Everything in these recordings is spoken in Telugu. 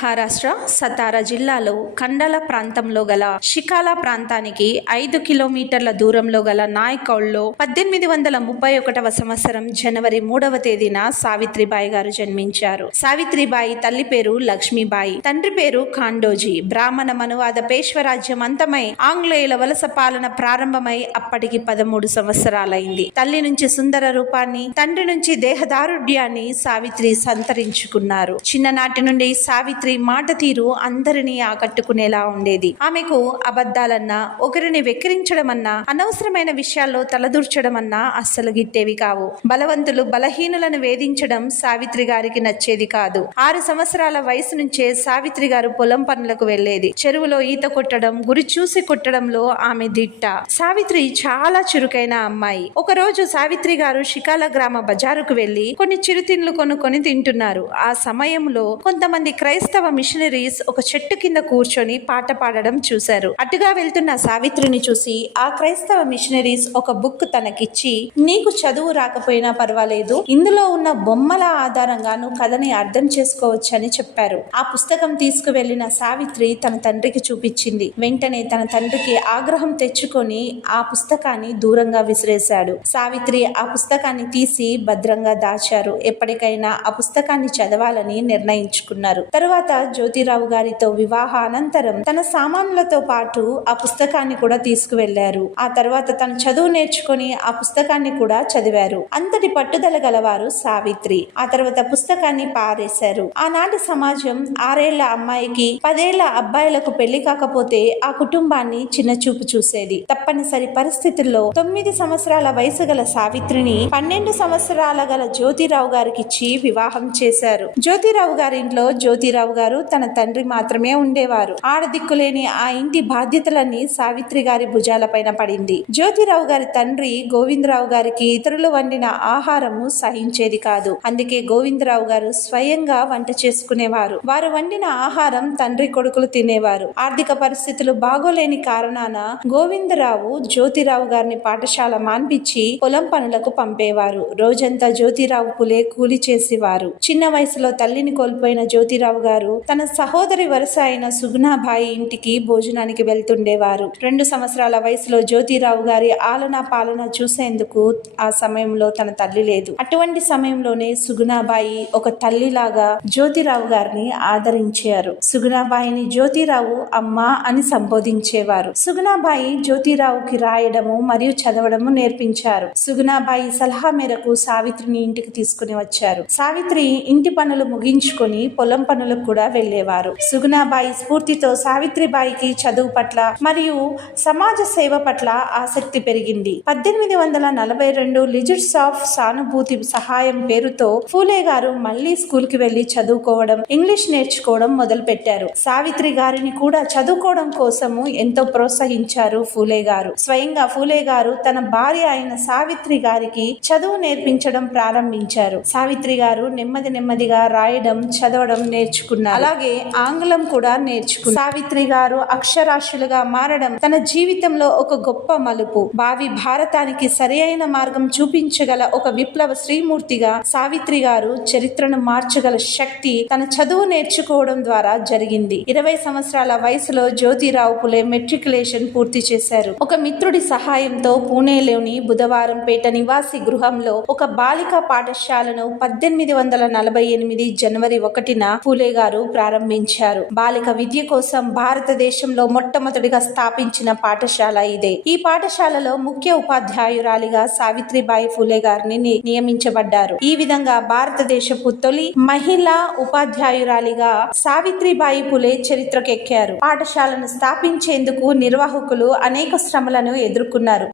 మహారాష్ట్ర సతారా జిల్లాలో కండల ప్రాంతంలో గల షికాలా ప్రాంతానికి 5 కిలోమీటర్ల దూరంలో గల నాయకౌడ్లో 1831వ సంవత్సరం జనవరి 3వ తేదీన సావిత్రిబాయి గారు జన్మించారు. సావిత్రిబాయి తల్లి పేరు లక్ష్మీబాయి, తండ్రి పేరు ఖాండోజీ. బ్రాహ్మణ మనువాద పేష్వరాజ్యం అంతమై ఆంగ్లేయుల వలస పాలన ప్రారంభమై అప్పటికి 13 సంవత్సరాలైంది. తల్లి నుంచి సుందర రూపాన్ని, తండ్రి నుంచి దేహదారుఢ్యాన్ని సావిత్రి సంతరించుకున్నారు. చిన్ననాటి నుండి సావిత్రి మాట తీరు అందరినీ ఆకట్టుకునేలా ఉండేది. ఆమెకు అబద్ధాలన్నా, ఒకరిని వెక్కిరించడమన్నా, అనవసరమైన విషయాల్లో తలదూర్చడమన్నా అస్సలు గిట్టేవి కావు. బలవంతులు బలహీనులను వేధించడం సావిత్రి గారికి నచ్చేది కాదు. 6 సంవత్సరాల వయసు నుంచే సావిత్రి గారు పొలం పనులకు వెళ్లేది. చెరువులో ఈత కొట్టడం, గురి చూసి కొట్టడంలో ఆమె దిట్ట. సావిత్రి చాలా చురుకైన అమ్మాయి. ఒకరోజు సావిత్రి గారు షికాలా గ్రామ బజారుకు వెళ్లి కొన్ని చిరుతిండ్లు కొనుక్కొని తింటున్నారు. ఆ సమయంలో కొంతమంది క్రైస్తవ మిషనరీస్ ఒక చెట్టు కింద కూర్చొని పాట పాడడం చూశారు. అటుగా వెళ్తున్న సావిత్రిని చూసి ఆ క్రైస్తవ మిషనరీస్ ఒక బుక్ తనకిచ్చి, నీకు చదువు రాకపోయినా పర్వాలేదు, ఇందులో ఉన్న బొమ్మల ఆధారంగా నువ్వు కథని అర్థం చేసుకోవచ్చని చెప్పారు. ఆ పుస్తకం తీసుకువెళ్లిన సావిత్రి తన తండ్రికి చూపించింది. వెంటనే తన తండ్రికి ఆగ్రహం తెచ్చుకొని ఆ పుస్తకాన్ని దూరంగా విసిరేశాడు. సావిత్రి ఆ పుస్తకాన్ని తీసి భద్రంగా దాచారు. ఎప్పటికైనా ఆ పుస్తకాన్ని చదవాలని నిర్ణయించుకున్నారు. తరువాత జ్యోతిరావు గారితో వివాహ అనంతరం తన సామాన్లతో పాటు ఆ పుస్తకాన్ని కూడా తీసుకువెళ్లారు. ఆ తర్వాత తను చదువు నేర్చుకొని ఆ పుస్తకాన్ని కూడా చదివారు. అంతటి పట్టుదల గలవారు సావిత్రి. ఆ తర్వాత పుస్తకాన్ని పారేశారు. ఆనాటి సమాజం 6 ఏళ్ల అమ్మాయికి 10 ఏళ్ల అబ్బాయిలకు పెళ్లి కాకపోతే ఆ కుటుంబాన్ని చిన్నచూపు చూసేది. తప్పనిసరి పరిస్థితుల్లో 9 సంవత్సరాల వయసు గల సావిత్రిని 12 సంవత్సరాల గల జ్యోతిరావు గారికి ఇచ్చి వివాహం చేశారు. జ్యోతిరావు గారింట్లో జ్యోతిరావు గారు తన తండ్రి మాత్రమే ఉండేవారు. ఆడదిక్కులేని ఆ ఇంటి బాధ్యతలన్నీ సావిత్రి గారి భుజాలపైన పడింది. జ్యోతిరావు గారి తండ్రి గోవిందరావు గారికి ఇతరులు వండిన ఆహారము సహించేది కాదు. అందుకే గోవిందరావు గారు స్వయంగా వంట చేసుకునేవారు. వారు వండిన ఆహారం తండ్రి కొడుకులు తినేవారు. ఆర్థిక పరిస్థితులు బాగోలేని కారణాన గోవిందరావు జ్యోతిరావు గారిని పాఠశాల మాన్పించి పొలం పనులకు పంపేవారు. రోజంతా జ్యోతిరావు పులే కూలి చేసేవారు. చిన్న వయసులో తల్లిని కోల్పోయిన జ్యోతిరావు గారు తన సహోదరి వరుస అయిన సుగుణాబాయి ఇంటికి భోజనానికి వెళ్తుండేవారు. 2 సంవత్సరాల వయసులో జ్యోతిరావు గారి ఆలనా పాలన చూసేందుకు ఆ సమయంలో తన తల్లి లేదు. అటువంటి సమయంలోనే సుగుణాబాయి ఒక తల్లిలాగా జ్యోతిరావు గారిని ఆదరించారు. సుగుణాబాయిని జ్యోతిరావు అమ్మా అని సంబోధించేవారు. సుగుణాబాయి జ్యోతిరావుకి రాయడము మరియు చదవడము నేర్పించారు. సుగుణాబాయి సలహా మేరకు సావిత్రిని ఇంటికి తీసుకుని వచ్చారు. సావిత్రి ఇంటి పనులు ముగించుకొని పొలం పనులకు కూడా వెళ్లేవారు. సుగుణాబాయి స్ఫూర్తితో సావిత్రిబాయికి చదువు పట్ల మరియు సమాజ సేవ పట్ల ఆసక్తి పెరిగింది. 1842 లిజిట్స్ ఆఫ్ సానుభూతి సహాయం పేరుతో ఫూలే గారు మళ్లీ స్కూల్ కి వెళ్లి చదువుకోవడం, ఇంగ్లీష్ నేర్చుకోవడం మొదలు పెట్టారు. సావిత్రి గారిని కూడా చదువుకోవడం కోసము ఎంతో ప్రోత్సహించారు ఫూలే గారు. స్వయంగా ఫూలే గారు తన భార్య అయిన సావిత్రి గారికి చదువు నేర్పించడం ప్రారంభించారు. సావిత్రి గారు నెమ్మదిగా రాయడం, చదవడం నేర్చుకున్నారు. అలాగే ఆంగ్లం కూడా నేర్చుకున్నారు. సావిత్రి గారు అక్షరాస్యులుగా మారడం తన జీవితంలో ఒక గొప్ప మలుపు. భావి భారతానికి సరైన మార్గం చూపించగల ఒక విప్లవ శ్రీమూర్తిగా సావిత్రి గారు చరిత్రను మార్చగల శక్తి తన చదువు నేర్చుకోవడం ద్వారా జరిగింది. 20 సంవత్సరాల వయసులో జ్యోతిరావు పులే మెట్రికులేషన్ పూర్తి చేశారు. ఒక మిత్రుడి సహాయంతో పూణేలోని బుధవారంపేట నివాసి గృహంలో ఒక బాలికా పాఠశాలను 1848 జనవరి 1న ఫూలే గారు ప్రారంభించారు. బాలిక విద్య కోసం భారతదేశంలో మొట్టమొదటిగా స్థాపించిన పాఠశాల ఇదే. ఈ పాఠశాలలో ముఖ్య ఉపాధ్యాయురాలిగా సావిత్రిబాయి ఫూలే గారిని నియమించబడ్డారు. ఈ విధంగా భారతదేశపు తొలి మహిళా ఉపాధ్యాయురాలిగా సావిత్రిబాయి ఫూలే చరిత్రకెక్కారు. పాఠశాలను స్థాపించేందుకు నిర్వాహకులు అనేక శ్రమలను ఎదుర్కొన్నారు.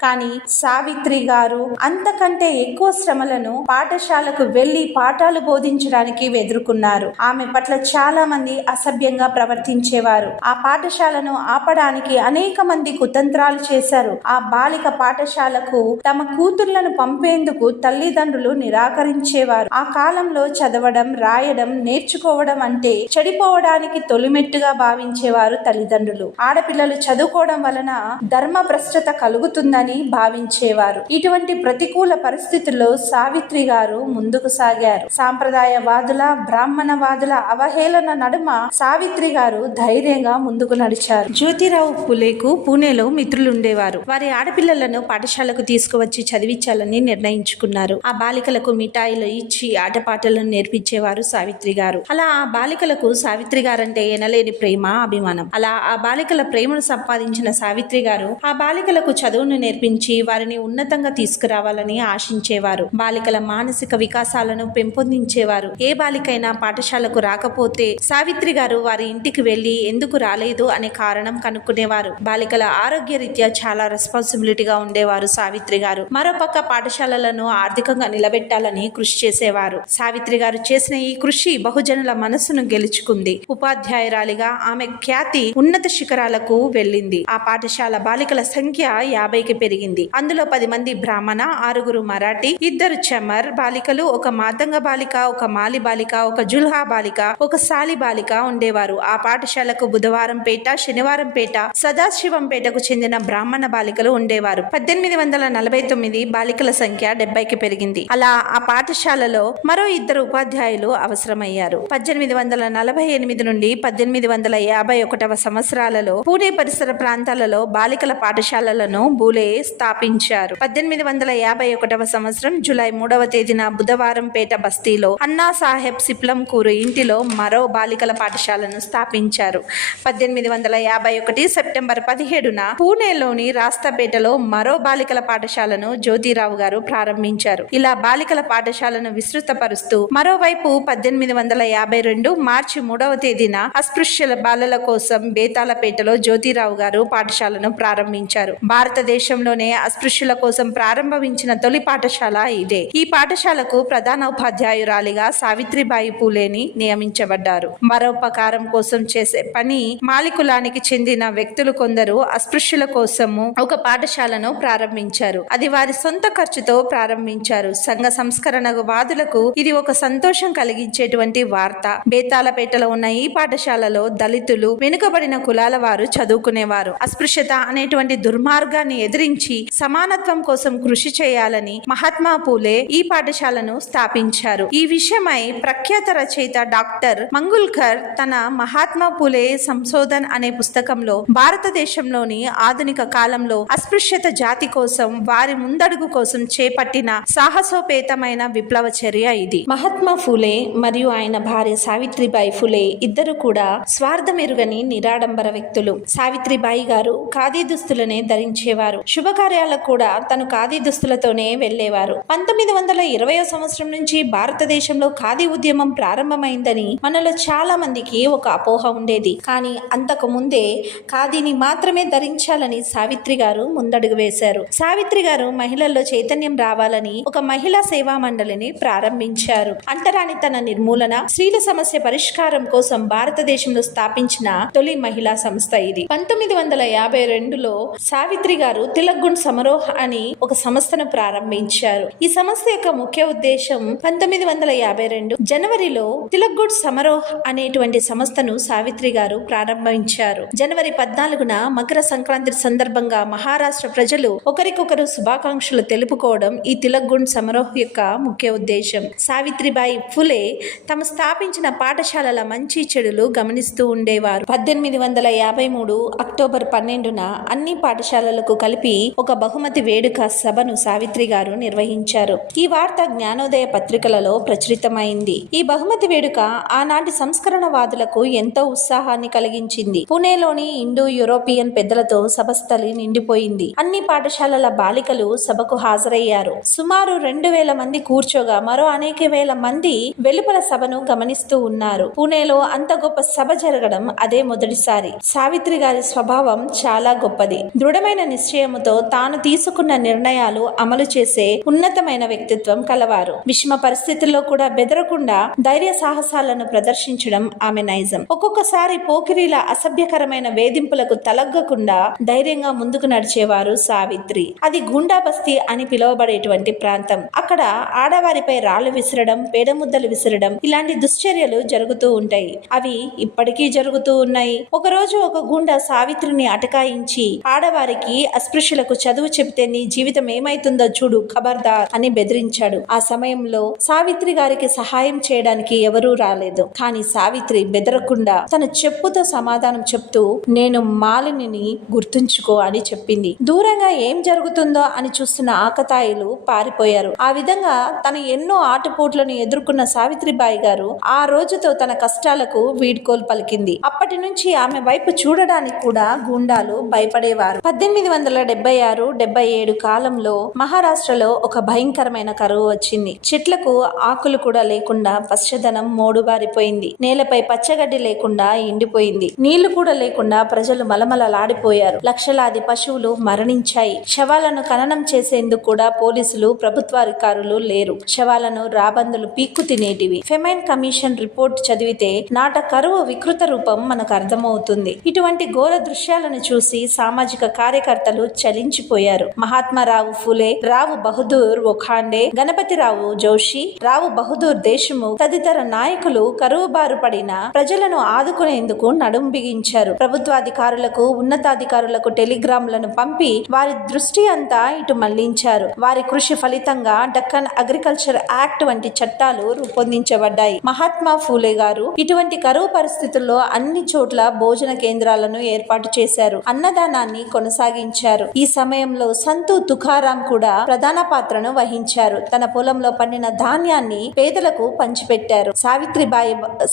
కానీ సావిత్రి గారు అంతకంటే ఎక్కువ శ్రమలను పాఠశాలకు వెళ్లి పాఠాలు బోధించడానికి ఎదుర్కొన్నారు. ఆమె పట్ల చాలా మంది అసభ్యంగా ప్రవర్తించేవారు. ఆ పాఠశాలను ఆపడానికి అనేక మంది కుతంత్రాలు చేశారు. ఆ బాలిక పాఠశాలకు తమ కూతుళ్లను పంపేందుకు తల్లిదండ్రులు నిరాకరించేవారు. ఆ కాలంలో చదవడం, రాయడం, నేర్చుకోవడం అంటే చెడిపోవడానికి తొలిమెట్టుగా భావించేవారు తల్లిదండ్రులు. ఆడపిల్లలు చదువుకోవడం వలన ధర్మ భ్రష్టత కలుగుతుందని ఉందని భావించేవారు. ఇటువంటి ప్రతికూల పరిస్థితుల్లో సావిత్రి గారు ముందుకు సాగారు. సాంప్రదాయవాదుల, బ్రాహ్మణవాదుల అవహేళన నడుమ సావిత్రి గారు ధైర్యంగా ముందుకు నడిచారు. జ్యోతిరావు పులేకు పూణేలో మిత్రులుండేవారు. వారి ఆడపిల్లలను పాఠశాలకు తీసుకువచ్చి చదివించాలని నిర్ణయించుకున్నారు. ఆ బాలికలకు మిఠాయిలు ఇచ్చి ఆటపాటలను నేర్పించేవారు సావిత్రి గారు. అలా ఆ బాలికలకు సావిత్రి గారంటే ఎనలేని ప్రేమ, అభిమానం. అలా ఆ బాలికల ప్రేమను సంపాదించిన సావిత్రి గారు ఆ బాలికలకు చదువును నేర్పించి వారిని ఉన్నతంగా తీసుకురావాలని ఆశించేవారు. బాలికల మానసిక వికాసాలను పెంపొందించేవారు. ఏ బాలికైనా పాఠశాలకు రాకపోతే సావిత్రి గారు వారి ఇంటికి వెళ్లి ఎందుకు రాలేదు అనే కారణం కనుక్కునేవారు. బాలికల ఆరోగ్య రీత్యా చాలా రెస్పాన్సిబిలిటీగా ఉండేవారు సావిత్రి గారు. మరోపక్క పాఠశాలలను ఆర్థికంగా నిలబెట్టాలని కృషి చేసేవారు. సావిత్రి గారు చేసిన ఈ కృషి బహుజనుల మనస్సును గెలుచుకుంది. ఉపాధ్యాయురాలిగా ఆమె ఖ్యాతి ఉన్నత శిఖరాలకు వెళ్ళింది. ఆ పాఠశాల బాలికల సంఖ్య 50కి పెరిగింది. అందులో 10 మంది బ్రాహ్మణ, 6 మరాఠీ, 2 చమర్ బాలికలు, 1 మాతంగ బాలిక, 1 మాలి బాలిక, 1 జుల్హా బాలిక, 1 సాలి బాలిక ఉండేవారు. ఆ పాఠశాలకు బుధవారంపేట, శనివారంపేట, సదాశివంపేటకు చెందిన బ్రాహ్మణ బాలికలు ఉండేవారు. 1849 బాలికల సంఖ్య 70కి పెరిగింది. అలా ఆ పాఠశాలలో మరో 2 ఉపాధ్యాయులు అవసరమయ్యారు. 1848 నుండి 1851 సంవత్సరాలలో పూణే పరిసర ప్రాంతాలలో బాలికల పాఠశాలలను బూలే స్థాపించారు. 1851 సంవత్సరం జూలై 3వ తేదీన బుధవారంపేట బస్తీలో అన్నా సాహెబ్ సిప్లంకూరు ఇంటిలో మరో బాలికల పాఠశాలను స్థాపించారు. 1851 సెప్టెంబర్ 17న పూణేలోని రాస్తాపేటలో మరో బాలికల పాఠశాలను జ్యోతిరావు గారు ప్రారంభించారు. ఇలా బాలికల పాఠశాలను విస్తృతపరుస్తూ మరోవైపు 1852 మార్చి 3వ తేదీన అస్పృశ్యుల బాలల కోసం బేతాలపేటలో జ్యోతిరావు గారు పాఠశాలను ప్రారంభించారు. భారతదేశంలోనే అస్పృశ్యుల కోసం ప్రారంభించిన తొలి పాఠశాల ఇదే. ఈ పాఠశాలకు ప్రధాన ఉపాధ్యాయురాలిగా సావిత్రిబాయి పూలేని నియమించబడ్డారు. మరోపకారం కోసం చేసే పని మాలికులానికి చెందిన వ్యక్తులు కొందరు అస్పృశ్యుల కోసము ఒక పాఠశాలను ప్రారంభించారు. అది వారి సొంత ఖర్చుతో ప్రారంభించారు. సంఘ సంస్కరణ వాదులకు ఇది ఒక సంతోషం కలిగించేటువంటి వార్త. బేతాలపేటలో ఉన్న ఈ పాఠశాలలో దళితులు, వెనుకబడిన కులాల వారు చదువుకునేవారు. అస్పృశ్యత అనేటువంటి దుర్మార్గాన్ని ఎదిరించి సమానత్వం కోసం కృషి చేయాలని మహాత్మా పూలే ఈ పాఠశాలను స్థాపించారు. ఈ విషయమై ప్రఖ్యాత రచయిత డాక్టర్ మంగుల్కర్ తన మహాత్మా పూలే సంశోధన్ అనే పుస్తకంలో భారతదేశంలోని ఆధునిక కాలంలో అస్పృశ్యత జాతి కోసం, వారి ముందడుగు కోసం చేపట్టిన సాహసోపేతమైన విప్లవ చర్య ఇది. మహాత్మా ఫూలే మరియు ఆయన భార్య సావిత్రిబాయి ఫులే ఇద్దరు కూడా స్వార్థమెరుగని నిరాడంబర వ్యక్తులు. సావిత్రిబాయి గారు ఖాదీ దుస్తులనే ధరించేవారు. శుభకార్యాలకు కూడా తను ఖాదీ దుస్తులతోనే వెళ్లేవారు. 1920వ సంవత్సరం నుంచి భారతదేశంలో ఖాదీ ఉద్యమం ప్రారంభమైందని మనలో చాలా మందికి ఒక అపోహ ఉండేది. కానీ అంతకు ముందే ఖాదీని మాత్రమే ధరించాలని సావిత్రి గారు ముందడుగు వేశారు. సావిత్రి గారు మహిళల్లో చైతన్యం రావాలని ఒక మహిళా సేవా మండలిని ప్రారంభించారు. అంటరానితన నిర్మూలన, స్త్రీల సమస్య పరిష్కారం కోసం భారతదేశంలో స్థాపించిన తొలి మహిళా సంస్థ ఇది. 1952లో సావిత్రి గారు తిలక్ గుండ్ సమారోహ్ అని ఒక సంస్థను ప్రారంభించారు. ఈ సంస్థ యొక్క ముఖ్య ఉద్దేశం 1952 జనవరిలో తిలక్ గుండ్ సమారోహ్ అనేటువంటి సంస్థను సావిత్రి గారు ప్రారంభించారు. జనవరి 14న మకర సంక్రాంతి సందర్భంగా మహారాష్ట్ర ప్రజలు ఒకరికొకరు శుభాకాంక్షలు తెలుపుకోవడం ఈ తిలక్ గుండ్ సమారోహ్ యొక్క ముఖ్య ఉద్దేశం. సావిత్రిబాయి ఫులే తమ స్థాపించిన పాఠశాలల మంచి చెడులు గమనిస్తూ ఉండేవారు. 1853 అక్టోబర్ 12న అన్ని పాఠశాలలకు కలిపి ఒక బహుమతి వేడుక సభను సావిత్రి గారు నిర్వహించారు. ఈ వార్త జ్ఞానోదయ పత్రికలలో ప్రచురితమైంది. ఈ బహుమతి వేడుక ఆనాటి సంస్కరణవాదులకు ఎంతో ఉత్సాహాన్ని కలిగించింది. పుణేలోని ఇండో యూరోపియన్ పెద్దలతో సభస్థలి నిండిపోయింది. అన్ని పాఠశాలల బాలికలు సభకు హాజరయ్యారు. సుమారు 2000 మంది కూర్చోగా మరో అనేక వేల మంది వెలుపల సభను గమనిస్తూ ఉన్నారు. పుణేలో అంత గొప్ప సభ జరగడం అదే మొదటిసారి. సావిత్రి గారి స్వభావం చాలా గొప్పది. దృఢమైన నిశ్చయముతో తాను తీసుకున్న నిర్ణయాలు అమలు చేసే ఉన్నతమైన వ్యక్తిత్వం కలవారు. విషమ పరిస్థితుల్లో కూడా బెదరకుండా ధైర్య సాహసాలను ప్రదర్శించడం ఆమె నైజం. ఒక్కొక్కసారి పోకిరీల అసభ్యకరమైన వేధింపులకు తలగ్గకుండా ధైర్యంగా ముందుకు నడిచేవారు సావిత్రి. అది గుండా బస్తీ అని పిలువబడేటువంటి ప్రాంతం. అక్కడ ఆడవారిపై రాళ్లు విసరడం, పేడముద్దలు విసరడం ఇలాంటి దుశ్చర్యలు జరుగుతూ ఉంటాయి. అవి ఇప్పటికీ జరుగుతూ ఉన్నాయి. ఒకరోజు ఒక గుండా సావిత్రిని అటకాయించి ఆడవారికి, అస్పృశ్యుల మనుషులకు చదువు చెబితే నీ జీవితం ఏమైతుందో చూడు, ఖబర్దార్ అని బెదిరించాడు. ఆ సమయంలో సావిత్రి గారికి సహాయం చేయడానికి ఎవరూ రాలేదు. కానీ సావిత్రి బెదరకుండా తన చెప్పుతో సమాధానం చెప్తూ నేను మాలినిని గుర్తుంచుకో అని చెప్పింది. దూరంగా ఏం జరుగుతుందో అని చూస్తున్న ఆకతాయిలు పారిపోయారు. ఆ విధంగా తన ఎన్నో ఆటుపోట్లను ఎదుర్కొన్న సావిత్రిబాయి గారు ఆ రోజుతో తన కష్టాలకు వీడ్కోలు పలికింది. అప్పటి నుంచి ఆమె వైపు చూడడానికి కూడా గూండాలు భయపడేవారు. 1876-77 కాలంలో మహారాష్ట్రలో ఒక భయంకరమైన కరువు వచ్చింది. చెట్లకు ఆకులు కూడా లేకుండా పచ్చదనం మోడుబారిపోయింది. నేలపై పచ్చగడ్డి లేకుండా ఎండిపోయింది. నీళ్లు కూడా లేకుండా ప్రజలు మలమలలాడిపోయారు. లక్షలాది పశువులు మరణించాయి. శవాలను ఖననం చేసేందుకు కూడా పోలీసులు, ప్రభుత్వాధికారులు లేరు. శవాలను రాబందులు పీక్కు తినేటివి. ఫెమైన్ కమిషన్ రిపోర్ట్ చదివితే నాట కరువు వికృత రూపం మనకు అర్థమవుతుంది. ఇటువంటి ఘోర దృశ్యాలను చూసి సామాజిక కార్యకర్తలు చలించిపోయారు. మహాత్మారావు ఫులే, రావు బహదూర్ ఒఖాండే, గణపతిరావు జోషి, రావు బహదూర్ దేశ్ముఖ్ తదితర నాయకులు కరువు బారు పడిన ప్రజలను ఆదుకునేందుకు నడుం బిగించారు. ప్రభుత్వాధికారులకు, ఉన్నతాధికారులకు టెలిగ్రామ్లను పంపి వారి దృష్టి అంతా ఇటు మళ్లించారు. వారి కృషి ఫలితంగా డక్కన్ అగ్రికల్చర్ యాక్ట్ వంటి చట్టాలు రూపొందించబడ్డాయి. మహాత్మా ఫూలే గారు ఇటువంటి కరువు పరిస్థితుల్లో అన్ని చోట్ల భోజన కేంద్రాలను ఏర్పాటు చేశారు. అన్నదానాన్ని కొనసాగించారు. ఈ సమయంలో సంతు తుకారాం కూడా ప్రధాన పాత్రను వహించారు. తన పొలంలో పండిన ధాన్యాన్ని పేదలకు పంచిపెట్టారు.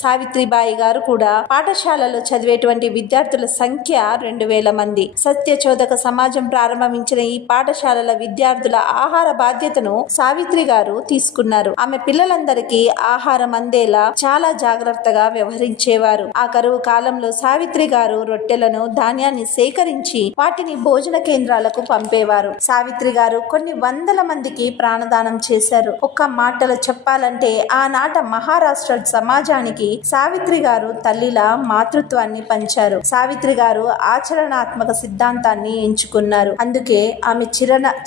సావిత్రిబాయి గారు కూడా పాఠశాలలో చదివేటువంటి విద్యార్థుల సంఖ్య 2000 మంది. సత్యచోదక సమాజం ప్రారంభించిన ఈ పాఠశాలల విద్యార్థుల ఆహార బాధ్యతను సావిత్రి గారు తీసుకున్నారు. ఆమె పిల్లలందరికీ ఆహారం అందేలా చాలా జాగ్రత్తగా వ్యవహరించేవారు. ఆ కరువు కాలంలో సావిత్రి గారు రొట్టెలను, ధాన్యాన్ని సేకరించి వాటిని భోజన కేంద్రాలకు పంపేవారు. సావిత్రి గారు కొన్ని వందల మందికి ప్రాణదానం చేశారు. ఒక్క మాటలో చెప్పాలంటే ఆనాట మహారాష్ట్ర సమాజానికి సావిత్రి గారు తల్లిలా మాతృత్వాన్ని పంచారు. సావిత్రి గారు ఆచరణాత్మక సిద్ధాంతాన్ని ఎంచుకున్నారు. అందుకే ఆమె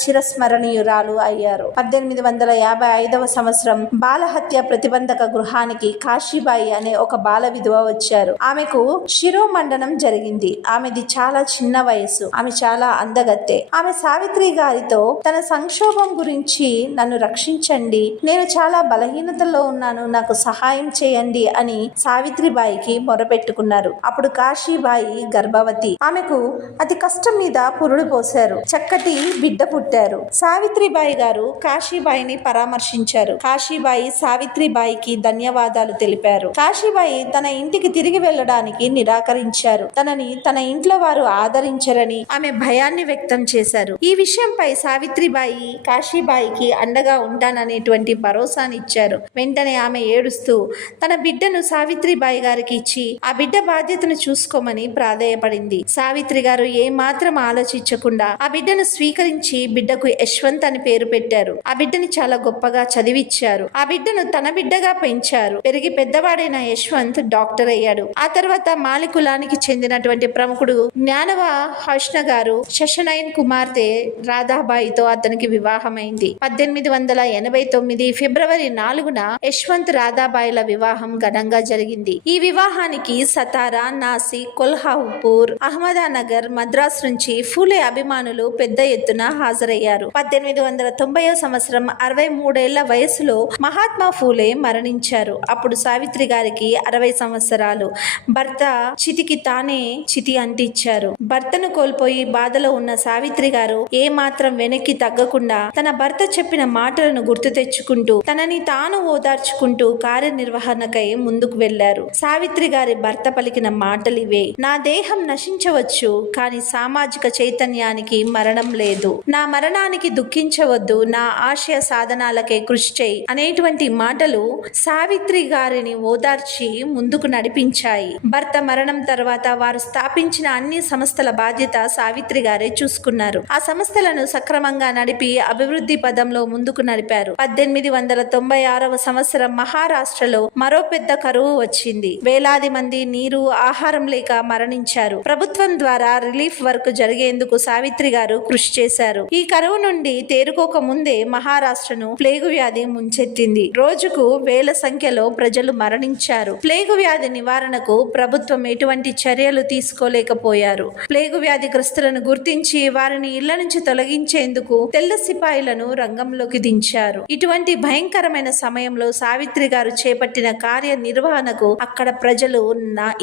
చిరస్మరణీయురాలు అయ్యారు. 1855వ సంవత్సరం బాలహత్య ప్రతిబంధక గృహానికి కాశీబాయి అనే ఒక బాల విధవ వచ్చారు. ఆమెకు శిరోమండనం జరిగింది. ఆమెది చాలా చిన్న వయసు. ఆమె చాలా అందగత్తె. ఆమె సావిత్రి గారితో తన సంక్షోభం గురించి నన్ను రక్షించండి, నేను చాలా బలహీనతలో ఉన్నాను, నాకు సహాయం చేయండి అని సావిత్రిబాయికి మొరపెట్టుకున్నారు. అప్పుడు కాశీబాయి గర్భవతి. ఆమెకు అతి కష్టం మీద పురుడు పోశారు. చక్కటి బిడ్డ పుట్టారు. సావిత్రిబాయి గారు కాశీబాయిని పరామర్శించారు. కాశీబాయి సావిత్రిబాయికి ధన్యవాదాలు తెలిపారు. కాశీబాయి తన ఇంటికి తిరిగి వెళ్ళడానికి నిరాకరించారు. తనని తన ఇంట్లో వారు ఆదరించరని ఆమె భయాన్ని వ్యక్తం చేశారు. ఈ విషయంపై సావిత్రిబాయి కాశీబాయికి అండగా ఉంటాననేటువంటి భరోసానిచ్చారు. వెంటనే ఆమె ఏడుస్తూ తన బిడ్డను సావిత్రిబాయి గారికి ఇచ్చి ఆ బిడ్డ బాధ్యతను చూసుకోమని ప్రాధేయపడింది. సావిత్రి గారు ఏమాత్రం ఆలోచించకుండా ఆ బిడ్డను స్వీకరించి బిడ్డకు యశ్వంత్ అని పేరు పెట్టారు. ఆ బిడ్డని చాలా గొప్పగా చదివిచ్చారు. ఆ బిడ్డను తన బిడ్డగా పెంచారు. పెరిగి పెద్దవాడైన యశ్వంత్ డాక్టర్ అయ్యాడు. ఆ తర్వాత మాలి కులానికి చెందినటువంటి ప్రముఖుడు జ్ఞానవ హర్ష్ణ గారు శశనైన్ కుమార్తె రాధాబాయితో అతనికి వివాహమైంది. 1889 ఫిబ్రవరి 4న యశ్వంత్ రాధాబాయిల వివాహం ఘనంగా జరిగింది. ఈ వివాహానికి సతారా, నాసిక్, కొల్హాపూర్, అహ్మదానగర్, మద్రాస్ నుంచి ఫూలే అభిమానులు పెద్ద ఎత్తున హాజరయ్యారు. 1890వ సంవత్సరం 63 ఏళ్ల వయసులో మహాత్మా ఫూలే మరణించారు. అప్పుడు సావిత్రి గారికి 60 సంవత్సరాలు. భర్త చితికి తానే చితి అంటించారు. భర్తను కోల్పోయి బాధలో ఉన్న సావిత్రి గారు ఏ మాత్రం వెనక్కి తగ్గకుండా తన భర్త చెప్పిన మాటలను గుర్తు తెచ్చుకుంటూ తనని తాను ఓదార్చుకుంటూ కార్యనిర్వహణకై ముందుకు వెళ్లారు. సావిత్రి గారి భర్త పలికిన మాటలివే: నా దేహం నశించవచ్చు, కానీ సామాజిక చైతన్యానికి మరణం లేదు. నా మరణానికి దుఃఖించవద్దు, నా ఆశయ సాధనాలకే కృషి చేయి అనేటువంటి మాటలు సావిత్రి గారిని ఓదార్చి ముందుకు నడిపించాయి. భర్త మరణం తర్వాత వారు స్థాపించిన అన్ని సంస్థల బాధ్యత సావిత్రి గారే చూసుకున్నారు. ఆ సంస్థలను సక్రమంగా నడిపి అభివృద్ధి పదంలో ముందుకు నడిపారు. 1896వ సంవత్సరం మహారాష్ట్రలో మరో పెద్ద కరువు వచ్చింది. వేలాది మంది నీరు, ఆహారం లేక మరణించారు. ప్రభుత్వం ద్వారా రిలీఫ్ వర్క్ జరిగేందుకు సావిత్రి గారు కృషి చేశారు. ఈ కరువు నుండి తేరుకోక ముందే మహారాష్ట్రను ప్లేగు వ్యాధి ముంచెత్తింది. రోజుకు వేల సంఖ్యలో ప్రజలు మరణించారు. ప్లేగు వ్యాధి నివారణకు ప్రభుత్వం ఎటువంటి చర్యలు తీసుకోలేకపోయారు. ప్లేగు వ్యాధిగ్రస్తులను గుర్తించి పిలిపించి వారిని ఇళ్ల నుంచి తొలగించేందుకు తెల్ల సిపాయిలను రంగంలోకి దించారు. ఇటువంటి భయంకరమైన సమయంలో సావిత్రి గారు చేపట్టిన కార్యనిర్వహణకు అక్కడ ప్రజలు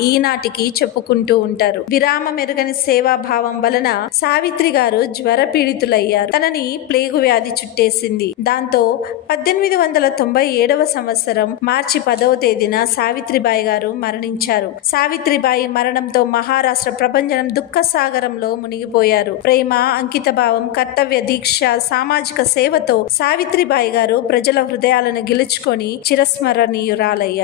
ఈనాటికి చెప్పుకుంటూ ఉంటారు. విరామం ఎరుగని సేవాభావం వలన సావిత్రి గారు జ్వర పీడితులయ్యారు. తనని ప్లేగు వ్యాధి చుట్టేసింది. దాంతో 1897వ సంవత్సరం మార్చి 10వ తేదీన సావిత్రిబాయి గారు మరణించారు. సావిత్రిబాయి మరణంతో మహారాష్ట్ర ప్రభంజనం దుఃఖ సాగరంలో మునిగిపోయారు. ప్రేమ, అంకితభావం, కర్తవ్య దీక్ష, సామాజిక సేవతో సావిత్రిబాయి గారు ప్రజల హృదయాలను గెలుచుకొని చిరస్మరణీయురాలయ్యారు.